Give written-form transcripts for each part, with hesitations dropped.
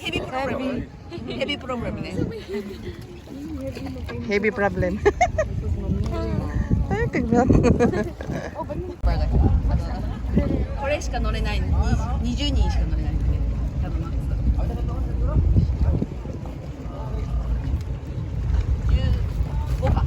Heavy problem. Heavy problem. Ay, tignan. これしか乗れないの。20人しか乗れないので、多分マックスだ。15か。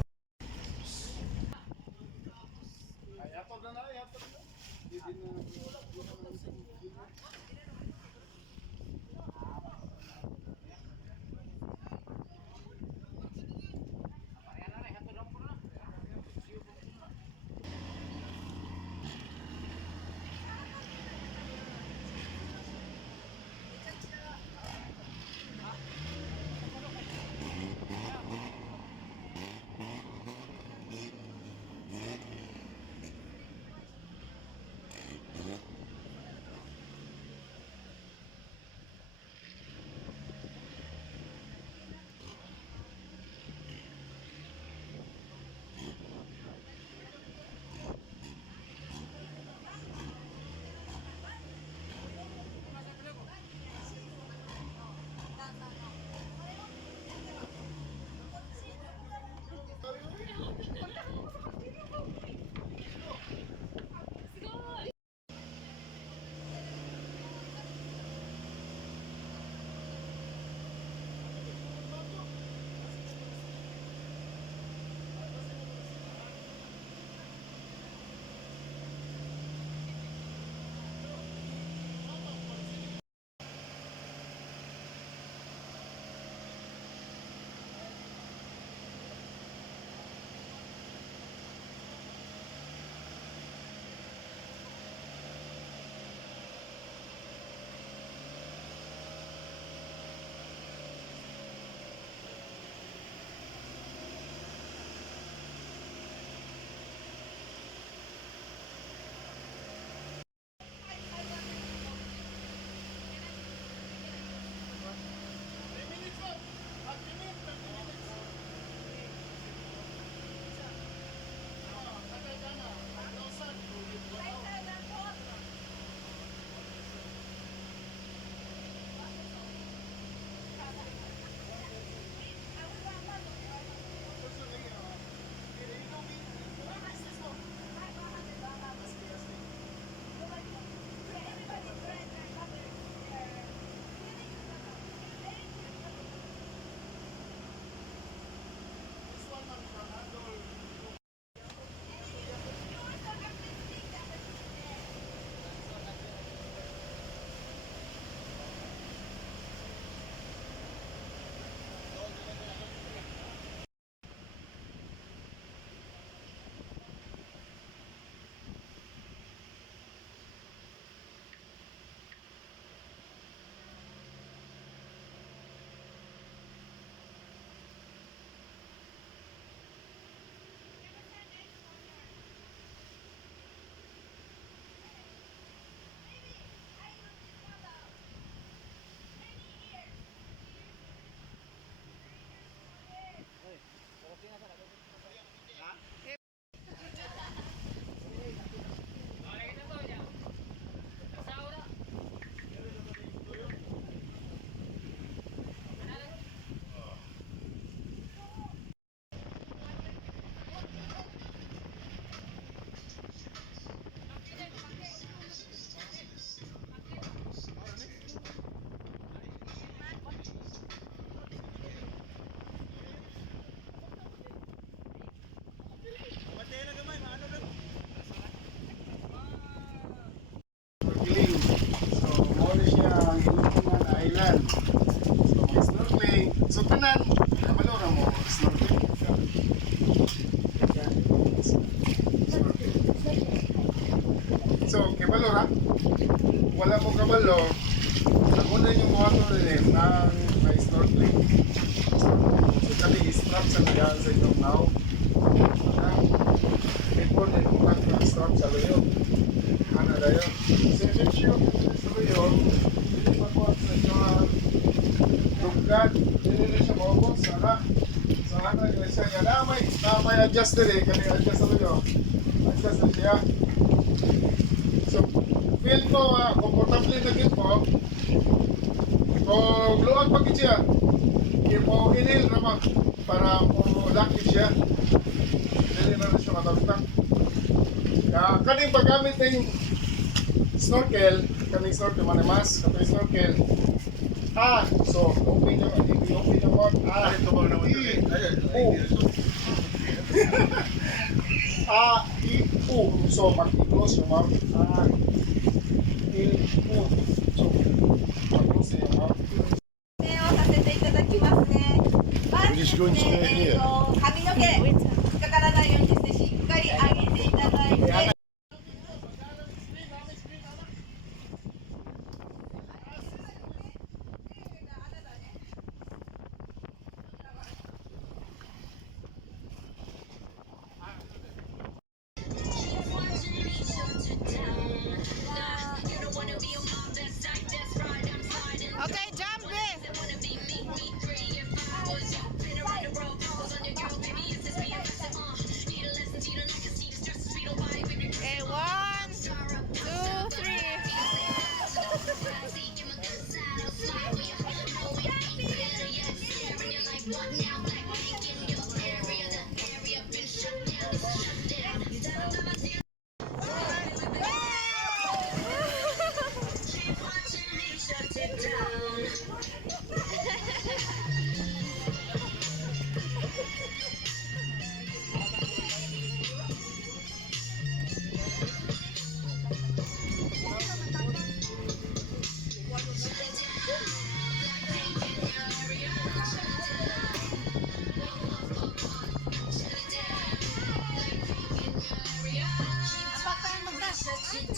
So, kibalo ha? Wala mo kabalo, nagunan yung mga tuloy ng may snorkeling. So, kami i-strap sa nagaan sa inyong now. Before na yung mga strap sa loyo. Ano na yun? So, make sure sa loyo, hindi makuha sa inyong lugad. Hindi na siya maubos. Sana. So, ano na siya nga na may adjust din eh. Kani adjust sa loyo. Adjust na siya. So, feel ko komportable na din po. Kung luwag pag siya, mo inhale naman para mo lakit siya. Dili na siya matabitang. Kaning paggamit ng snorkel, kaming snorkel manimas, kaming snorkel. So open yung mouth. Ito ba naman yun? I-U. So mag-close yung mouth. I-U. So mag-close yung mouth. He's going straight here. 髪の毛かからないようにしてしっかり上げていただいて。Okay, jump in. Okay, 1, 2, 3.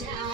Down.